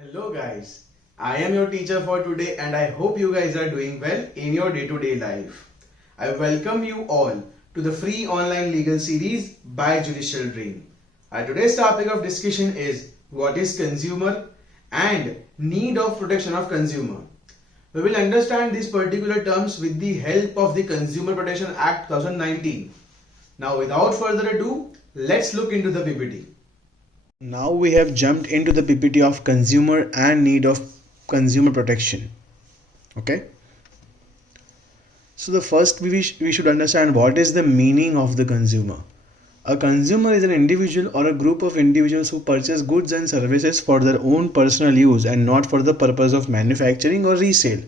Hello guys, I am your teacher for today and I hope you guys are doing well in your day-to-day life. I welcome you all to the free online legal series by Judicial Dream. Our today's topic of discussion is what is consumer and need of protection of consumer. We will understand these particular terms with the help of the Consumer Protection Act 2019. Now without further ado, let's look into the PPT. Now we have jumped into the PPT of consumer and need of consumer protection. Okay. So the first we should understand what is the meaning of the consumer. A consumer is an individual or a group of individuals who purchase goods and services for their own personal use and not for the purpose of manufacturing or resale.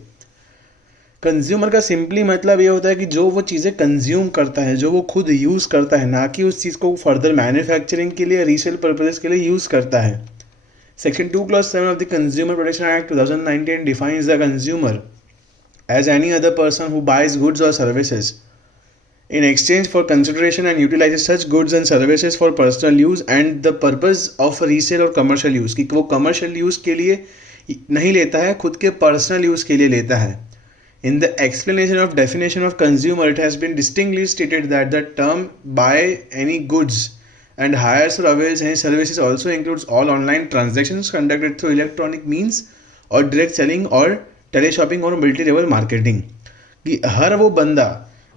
Consumer का simply मतलब ये होता है कि जो वो चीज़ें consume करता है, जो वो खुद यूज़ करता है, ना कि उस चीज़ को फर्दर मैन्युफैक्चरिंग के लिए रीसेल पर्पजेस के लिए यूज़ करता है. Section 2 clause 7 of the consumer protection act 2019 defines the consumer as any other person who buys goods or services in exchange for consideration and utilizes such goods and services for personal use and the purpose of resale or commercial use. कि वो commercial use के लिए नहीं लेता है, खुद के personal use के लिए लेता है. In the explanation of definition of consumer, it has been distinctly stated that the term buy any goods and hires or avails any services also includes all online transactions conducted through electronic means or direct selling or teleshopping और multi level marketing. कि हर वो बंदा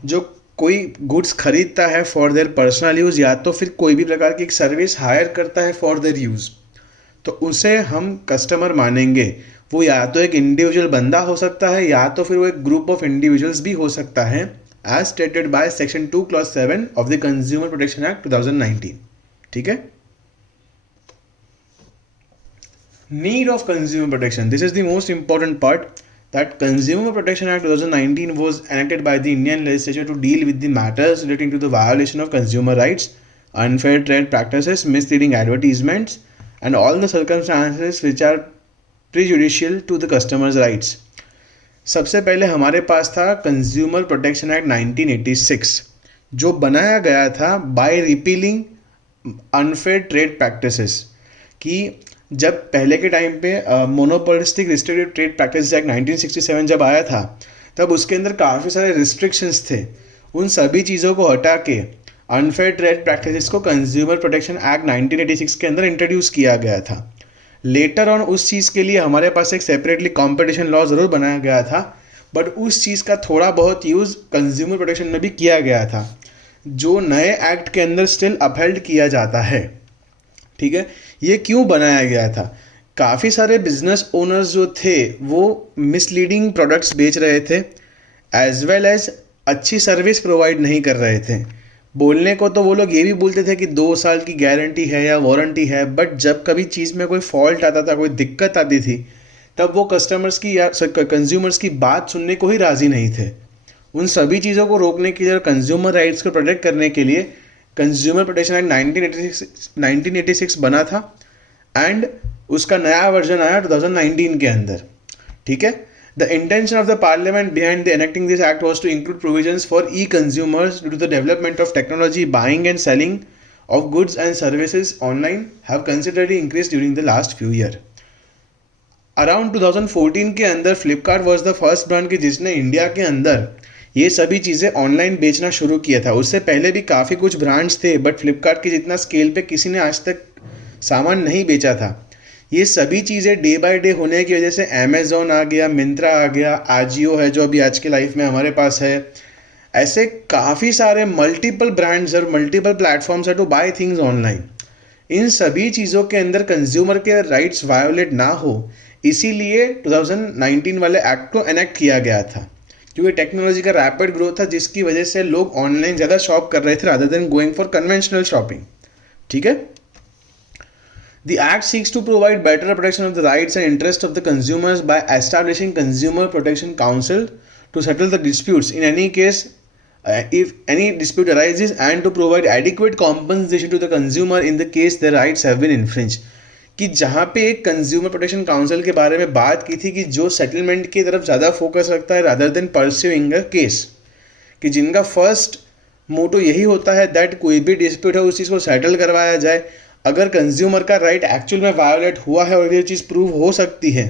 जो कोई goods खरीदता है for their personal use या तो फिर कोई भी प्रकार की एक सर्विस हायर करता है फॉर देयर यूज़, तो उसे हम कस्टमर मानेंगे. वो या तो एक इंडिविजुअल बंदा हो सकता है या तो फिर वो एक ग्रुप ऑफ इंडिविजुअल्स भी हो सकता है, as stated by section 2 clause 7 of the consumer protection act 2019. ठीक है. Need of consumer protection. This is the most important part, that Consumer Protection Act 2019 was enacted by the Indian legislature to deal with the matters relating to the violation of consumer rights, unfair trade practices, misleading advertisements, and all the circumstances which are prejudicial to the customer's rights. सबसे पहले हमारे पास था consumer protection act 1986, जो बनाया गया था by repealing unfair trade practices. कि जब पहले के टाइम पे monopolistic restrictive trade practice act 1967 जब आया था, तब उसके अंदर काफ़ी सारे रिस्ट्रिक्शंस थे. उन सभी चीज़ों को हटा के अनफेयर ट्रेड प्रैक्टिसेस को कंज्यूमर प्रोटेक्शन एक्ट 1986 के अंदर इंट्रोड्यूस किया गया था. लेटर ऑन उस चीज़ के लिए हमारे पास एक सेपरेटली कॉम्पिटिशन लॉ ज़रूर बनाया गया था, बट उस चीज़ का थोड़ा बहुत यूज़ कंज्यूमर प्रोटेक्शन में भी किया गया था, जो नए एक्ट के अंदर स्टिल अपहेल्ड किया जाता है. ठीक है. ये क्यों बनाया गया था? काफ़ी सारे बिजनेस ओनर्स जो थे वो मिसलीडिंग प्रोडक्ट्स बेच रहे थे, एज वेल एज अच्छी सर्विस प्रोवाइड नहीं कर रहे थे. बोलने को तो वो लोग ये भी बोलते थे कि 2 साल की गारंटी है या वारंटी है, बट जब कभी चीज़ में कोई फॉल्ट आता था, कोई दिक्कत आती थी, तब वो कस्टमर्स की या कंज्यूमर्स की बात सुनने को ही राज़ी नहीं थे. उन सभी चीज़ों को रोकने के लिए और कंज्यूमर राइट्स को प्रोटेक्ट करने के लिए कंज्यूमर प्रोटेक्शन एक्ट 1986 बना था, एंड उसका नया वर्जन आया 2019 के अंदर. ठीक है. The intention of the parliament behind the enacting this act was to include provisions for e consumers due to the development of technology. Buying and selling of goods and services online have considerably increase during the last few year. Around 2014 के अंदर Flipkart was the first brand कि जिसने India के अंदर ये सभी चीज़ें online बेचना शुरू किया था. उससे पहले भी काफ़ी कुछ ब्रांड्स थे, बट फ्लिपकार्ट के जितना स्केल पे किसी ने आज तक सामान नहीं बेचा था. ये सभी चीज़ें डे बाय डे होने की वजह से अमेज़ॉन आ गया, मिंत्रा आ गया, आजियो है जो अभी आज के लाइफ में हमारे पास है. ऐसे काफ़ी सारे मल्टीपल ब्रांड्स और मल्टीपल प्लेटफॉर्म्स है टू बाय थिंग्स ऑनलाइन. इन सभी चीज़ों के अंदर कंज्यूमर के राइट्स वायोलेट ना हो, इसीलिए 2019 वाले एक्ट को एनेक्ट किया गया था, क्योंकि टेक्नोलॉजी का रैपिड ग्रोथ था, जिसकी वजह से लोग ऑनलाइन ज़्यादा शॉप कर रहे थे rather than going for conventional shopping. ठीक है. The Act seeks to provide better protection of the rights and interests of the consumers by establishing Consumer Protection Council to settle the disputes in any case if any dispute arises, and to provide adequate compensation to the consumer in the case their rights have been infringed. कि जहाँ पे एक consumer protection council के बारे में बात की थी कि जो सेटलमेंट की तरफ ज़्यादा फोकस रखता है rather than pursuing a case, कि जिनका फर्स्ट मोटो यही होता है दैट कोई भी डिस्प्यूट है उस चीज़ को सेटल करवाया जाए. अगर कंज्यूमर का राइट एक्चुअल में वायोलेट हुआ है और ये चीज़ प्रूव हो सकती है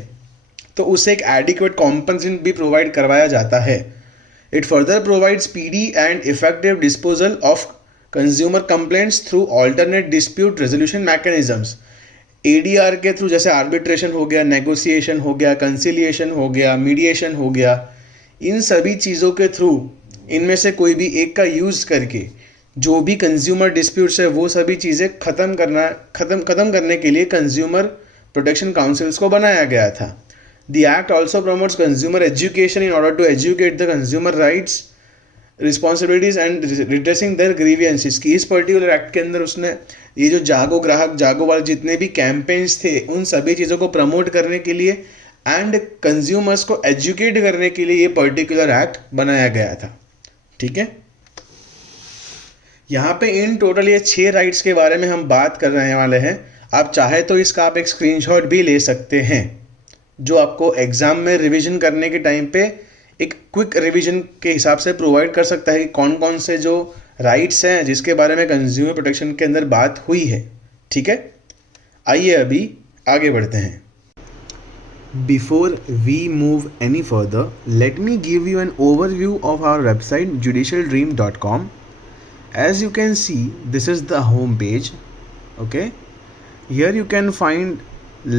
तो उसे एक एडिक्वेट कॉम्पनसेशन भी प्रोवाइड करवाया जाता है. It further provide speedy and effective disposal of consumer complaints through alternate dispute resolution mechanisms. ADR के थ्रू जैसे आर्बिट्रेशन हो गया, नेगोशिएशन हो गया, कंसिलिएशन हो गया, मीडिएशन हो गया, इन सभी चीज़ों के थ्रू इनमें से कोई भी एक का यूज़ करके जो भी कंज्यूमर डिस्प्यूट्स है वो सभी चीज़ें ख़त्म करने के लिए कंज्यूमर प्रोटेक्शन काउंसिल्स को बनाया गया था. The act also promotes consumer education in order to educate the consumer rights, responsibilities and redressing their grievances. की इस पर्टिकुलर एक्ट के अंदर उसने ये जो जागो ग्राहक जागो वाले जितने भी कैंपेन्स थे उन सभी चीज़ों को प्रमोट करने के लिए एंड कंज्यूमर्स को एजुकेट करने के लिए ये पर्टिकुलर एक्ट बनाया गया था. ठीक है, यहाँ पे इन टोटल ये 6 राइट्स के बारे में हम बात कर रहे वाले हैं. आप चाहे तो इसका आप एक स्क्रीनशॉट भी ले सकते हैं जो आपको एग्ज़ाम में रिवीजन करने के टाइम पे एक क्विक रिवीजन के हिसाब से प्रोवाइड कर सकता है कि कौन कौन से जो राइट्स हैं जिसके बारे में कंज्यूमर प्रोटेक्शन के अंदर बात हुई है. ठीक है, आइए अभी आगे बढ़ते हैं. Before we move any further, let me give you an overview of our website judicialdream.com. As you can see, this is the home page. Okay, here you can find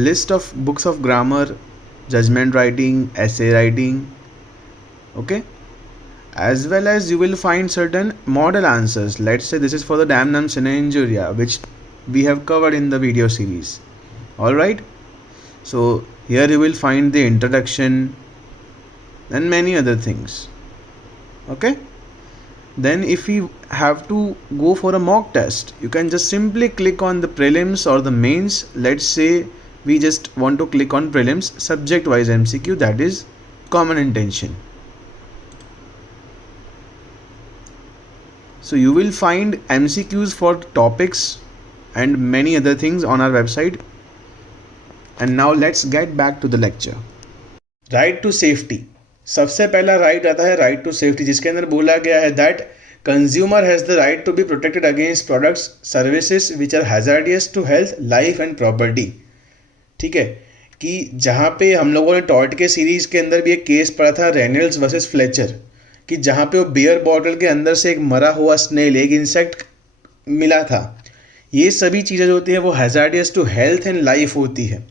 list of books of grammar, judgment writing, essay writing. Okay, as well as you will find certain model answers. Let's say this is for the damnum sine injuria, which we have covered in the video series. All right, so here you will find the introduction and many other things. Okay, then if you have to go for a mock test, you can just simply click on the prelims or the mains. Let's say we just want to click on prelims subject wise MCQ, that is common intention. So you will find MCQs for topics and many other things on our website. And now let's get back to the lecture. Right to safety. सबसे पहला right आता है right to safety, जिसके अंदर बोला गया है that consumer has the right to be protected against products services which are hazardous to health, life and property. ठीक है, कि जहाँ पे हम लोगों ने टॉर्ट के सीरीज़ के अंदर भी एक केस पढ़ा था रेनल्ड्स वर्सेस फ्लेचर, कि जहाँ पे वो बियर बॉटल के अंदर से एक मरा हुआ स्नेल, एक इंसेक्ट मिला था. ये सभी चीज़ें जो होती हैं वो hazardous to health and life होती है.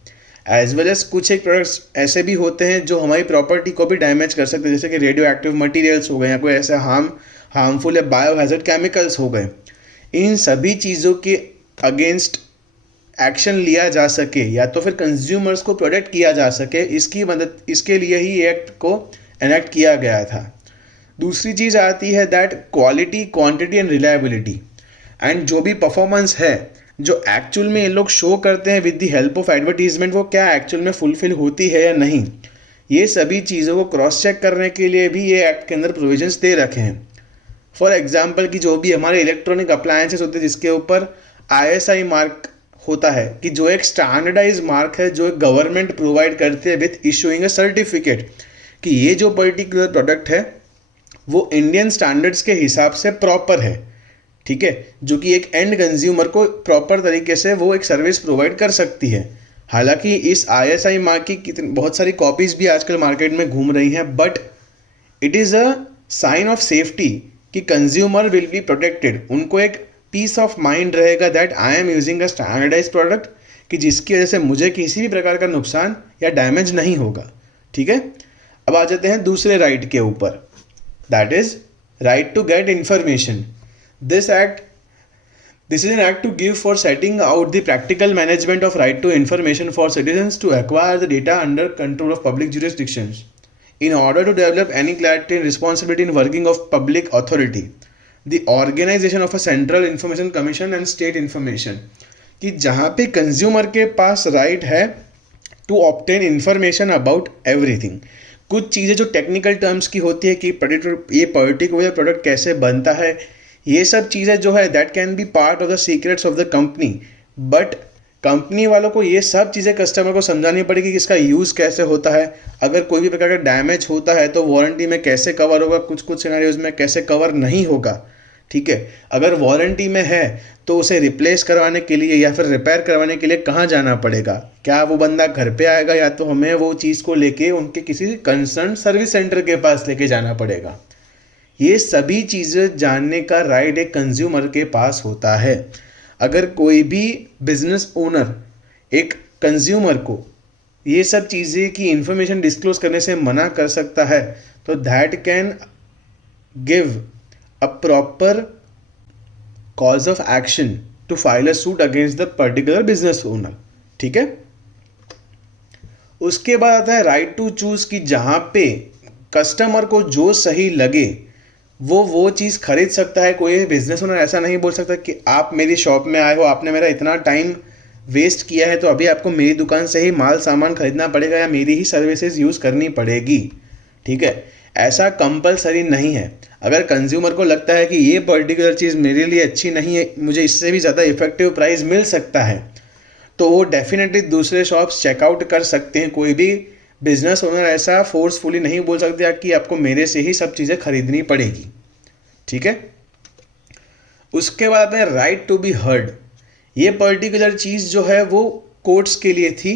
एज वेल एज कुछ एक प्रोडक्ट्स ऐसे भी होते हैं जो हमारी प्रॉपर्टी को भी डैमेज कर सकते हैं, जैसे कि रेडियो एक्टिव मटीरियल्स हो गए या कोई ऐसा हार्मफुल या बायोहैज़र्ड केमिकल्स हो गए. इन सभी चीज़ों के अगेंस्ट एक्शन लिया जा सके या तो फिर कंज्यूमर्स को प्रोटेक्ट किया जा सके, इसके लिए ही एक्ट को एनेक्ट किया गया था. दूसरी चीज़ आती है that quality, quantity and reliability. And जो भी परफॉर्मेंस है जो एक्चुअल में ये लोग शो करते हैं with the help of advertisement, वो क्या एक्चुअल में फुलफिल होती है या नहीं, ये सभी चीज़ों को क्रॉस चेक करने के लिए भी ये एक्ट के अंदर प्रोविजंस दे रखे हैं. फॉर एग्जांपल कि जो भी हमारे इलेक्ट्रॉनिक अप्लायंसेस होते हैं जिसके ऊपर ISI मार्क होता है, कि जो एक स्टैंडर्डाइज मार्क है जो गवर्नमेंट प्रोवाइड करते हैं विथ इशूइंग अ सर्टिफिकेट कि ये जो पर्टिकुलर प्रोडक्ट है वो इंडियन स्टैंडर्ड्स के हिसाब से प्रॉपर है. ठीक है, जो कि एक एंड कंज्यूमर को प्रॉपर तरीके से वो एक सर्विस प्रोवाइड कर सकती है. हालांकि इस ISI मार्क की बहुत सारी कॉपीज़ भी आजकल मार्केट में घूम रही हैं, but it is a sign of safety कि कंज्यूमर विल बी प्रोटेक्टेड. उनको एक पीस ऑफ माइंड रहेगा that I am using a standardise product, कि जिसकी वजह से मुझे किसी भी प्रकार का नुकसान या डैमेज नहीं होगा. ठीक है, अब आ जाते हैं दूसरे राइट के ऊपर, that is right to get information. This is an act to give for setting out the practical management of right to information for citizens to acquire the data under control of public jurisdictions in order to develop any clarity and responsibility in working of public authority. The organization of a central information commission and state information, कि जहाँ पे consumer के पास right है to obtain information about everything. कुछ चीज़ें जो technical terms की होती है कि ये पर्टिकुलर प्रोडक्ट कैसे बनता है, ये सब चीज़ें जो है that can be part of the secrets of the company, but company वालों को ये सब चीज़ें कस्टमर को समझानी पड़ेगी कि इसका यूज़ कैसे होता है. अगर कोई भी प्रकार का डैमेज होता है तो वारंटी में कैसे कवर होगा, कुछ सिनेरियोज में कैसे कवर नहीं होगा. ठीक है, अगर वारंटी में है तो उसे रिप्लेस करवाने के लिए या फिर रिपेयर करवाने के लिए कहाँ जाना पड़ेगा? क्या वो बंदा घर पे आएगा या तो हमें वो चीज़ को लेके उनके किसी कंसर्न सर्विस सेंटर के पास लेके जाना पड़ेगा? ये सभी चीज़ें जानने का राइट एक कंज्यूमर के पास होता है। अगर कोई भी बिजनेस ओनर एक कंज्यूमर को ये सब चीज़ें की इंफॉर्मेशन डिस्क्लोज करने से मना कर सकता है तो that can give a proper cause of action to file a suit against the particular business owner. ठीक है, उसके बाद आता है राइट टू चूज कि जहाँ पे कस्टमर को जो सही लगे वो चीज़ खरीद सकता है। कोई बिजनेस ओनर ऐसा नहीं बोल सकता कि आप मेरी शॉप में आए हो, आपने मेरा इतना टाइम वेस्ट किया है तो अभी आपको मेरी दुकान से ही माल सामान खरीदना पड़ेगा या मेरी ही सर्विसेज यूज़ करनी पड़ेगी। ठीक है, ऐसा कंपलसरी नहीं है। अगर कंज्यूमर को लगता है कि ये पर्टिकुलर चीज़ मेरे लिए अच्छी नहीं है, मुझे इससे भी ज़्यादा इफेक्टिव प्राइस मिल सकता है, तो वो डेफिनेटली दूसरे शॉप्स चेकआउट कर सकते हैं। कोई भी बिजनेस ओनर ऐसा फोर्सफुली नहीं बोल सकता कि आपको मेरे से ही सब चीज़ें खरीदनी पड़ेगी। ठीक है, उसके बाद में राइट टू बी हर्ड। ये पर्टिकुलर चीज़ जो है वो कोर्ट्स के लिए थी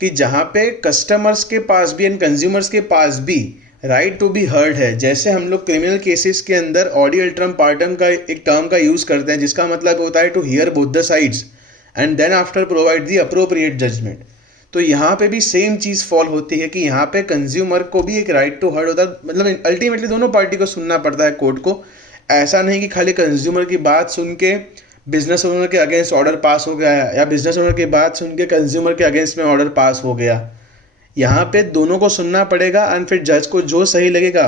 कि जहाँ पे कस्टमर्स के पास भी एंड कंज्यूमर्स के पास भी राइट टू बी हर्ड है। जैसे हम लोग क्रिमिनल केसेस के अंदर ऑडी अल्ट्रम पार्टम का एक टर्म का यूज़ करते हैं जिसका मतलब होता है to hear both the sides and then after provide the appropriate judgement. तो यहाँ पे भी सेम चीज़ फॉल होती है कि यहाँ पे कंज्यूमर को भी एक राइट टू हर्ड होता है, मतलब अल्टीमेटली दोनों पार्टी को सुनना पड़ता है कोर्ट को। ऐसा नहीं कि खाली कंज्यूमर की बात सुन के बिजनेस ओनर के अगेंस्ट ऑर्डर पास हो गया या बिजनेस ओनर की बात सुन के कंज्यूमर के अगेंस्ट में ऑर्डर पास हो गया। यहाँ पे दोनों को सुनना पड़ेगा एंड फिर जज को जो सही लगेगा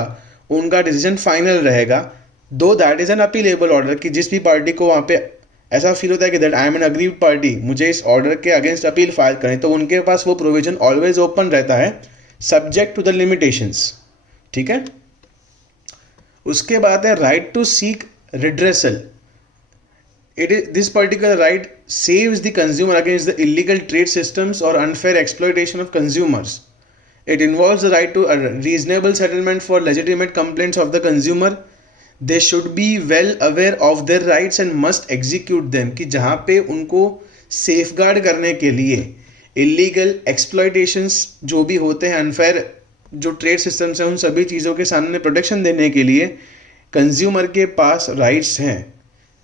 उनका डिसीजन फाइनल रहेगा। दो that is an appealable order कि जिस भी पार्टी को वहाँ पे ऐसा फील होता है कि that I M N agreed party, मुझे इस ऑर्डर के अगेंस्ट अपील फाइल करें, तो उनके पास वो प्रोविजन ऑलवेज ओपन रहता है सब्जेक्ट टू द लिमिटेशंस। ठीक है, उसके बाद है right to seek redressal. This particular right saves the consumer against the illegal trade systems or unfair exploitation of consumers. It involves the right to a reasonable settlement for legitimate complaints of the consumer. They should be well aware of their rights and must execute them. कि जहाँ पे उनको safeguard करने के लिए illegal exploitations जो भी होते हैं, unfair जो ट्रेड सिस्टम्स हैं, उन सभी चीज़ों के सामने प्रोटेक्शन देने के लिए कंज्यूमर के पास राइट्स हैं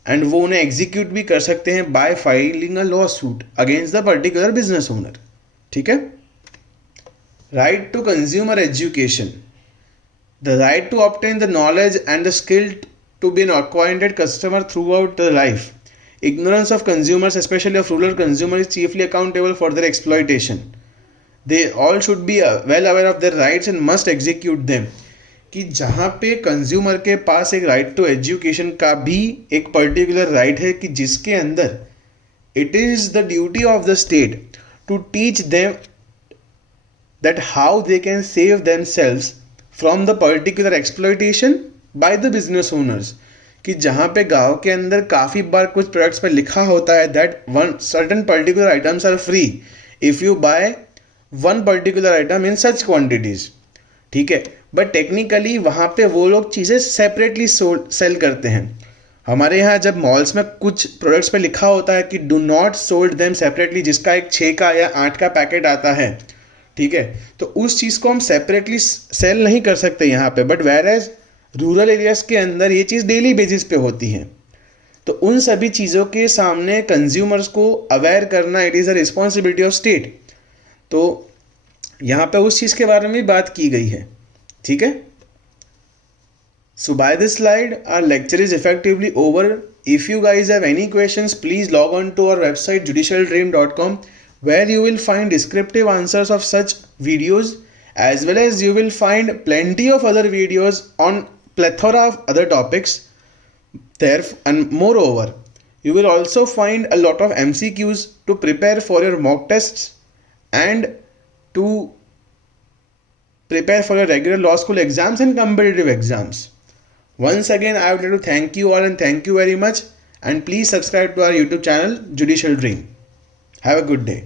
एंड वो उन्हें एग्जीक्यूट भी कर सकते हैं by filing a law suit against the particular business owner. ठीक है, right to consumer education. The right to obtain the knowledge and the skill to be an acquainted customer throughout the life. Ignorance of consumers, especially of rural consumers, is chiefly accountable for their exploitation. They all should be well aware of their rights and must execute them. कि जहाँ पे consumer के पास एक right to education का भी एक particular right है कि जिसके अंदर it is the duty of the state to teach them that how they can save themselves from the particular exploitation by the business owners. कि जहाँ पे गांव के अंदर काफ़ी बार कुछ प्रोडक्ट्स पे लिखा होता है that one certain particular items are free if you buy one particular item in such quantities. ठीक है, बट टेक्निकली वहाँ पे वो लोग चीज़ें सेपरेटली सेल करते हैं। हमारे यहाँ जब मॉल्स में कुछ प्रोडक्ट्स पे लिखा होता है कि do not sold them separately, जिसका एक 6 का या 8 का पैकेट आता है, ठीक है, तो उस चीज़ को हम सेपरेटली सेल नहीं कर सकते यहाँ पे। But whereas rural areas के अंदर ये चीज़ डेली बेसिस पे होती है। तो उन सभी चीज़ों के सामने कंज्यूमर्स को अवेयर करना it is a responsibility of state. तो यहाँ पे उस चीज़ के बारे में भी बात की गई है। ठीक है, so by this slide our lecture is effectively over. If you guys have any questions please log on to our website judicialdream.com where you will find descriptive answers of such videos as well as you will find plenty of other videos on plethora of other topics there, and moreover you will also find a lot of MCQs to prepare for your mock tests and to prepare for your regular law school exams and competitive exams. Once again, I would like to thank you all and thank you very much, and please subscribe to our YouTube channel Judicial Dream. Have a good day.